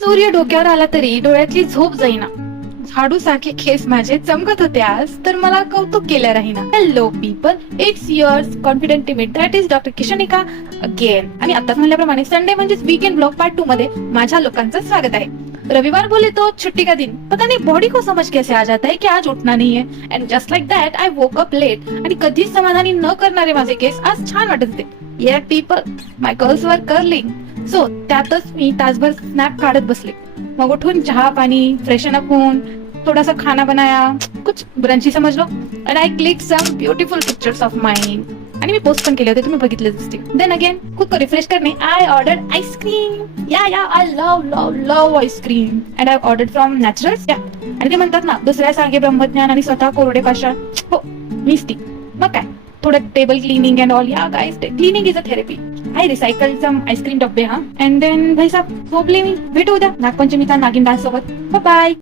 सूर्य डोक्यावर आला तरी डोळ्यातली झोप जाईना. झाडू सारखे केस माझे चमकत होते आज, तर मला कौतुक केलं राहीना. Hello people, it's yours confident teammate that is doctor Kishanika again. आणि आताच म्हणल्याप्रमाणे संडे म्हणजेच वीकेंड ब्लॉग पार्ट 2 मध्ये माझ्या लोकांचं स्वागत आहे. रविवार बोले तो छुट्टी का दिन, पता नहीं बॉडी को समझ कैसे आ जाता है कि आज उठना नहीं है. And just like that I woke up late. आणि कधीच समाधानी न करणारे माझे केस आज छान वाटत होते. ये पीपल, माय कर्ल्स वर कर्लिंग. सो त्यातच मी तासभर स्नॅप काढत बसले. मग उठून चहा पाणी, फ्रेशन अप होऊन थोड़ा सा खाना बनाया, कुछ ब्रंची समझ लो. And I click some beautiful pictures of mine. आणि मी पोस्ट पण केले होते, तुम्ही बघितलेच असतील. देन अगेन खुद को रिफ्रेश करने आय ऑर्डर्ड आईस्क्रीम. या I love love love ice cream. And I ordered from Naturals. आणि ते म्हणतात ना, दुसऱ्या सांगे ब्रह्मज्ञान आणि स्वतः कोरडे पाषाण. हो, मीच ती. मग काय, थोडं टेबल क्लीनिंग अँड ऑल. या guys, cleaning is a therapy. I recycle some ice cream डब्बे. अँड देन भाई साहेब झोपले मी. भेटू उद्या नागपंचमीचा नागिन डान्स सोबत. बाय.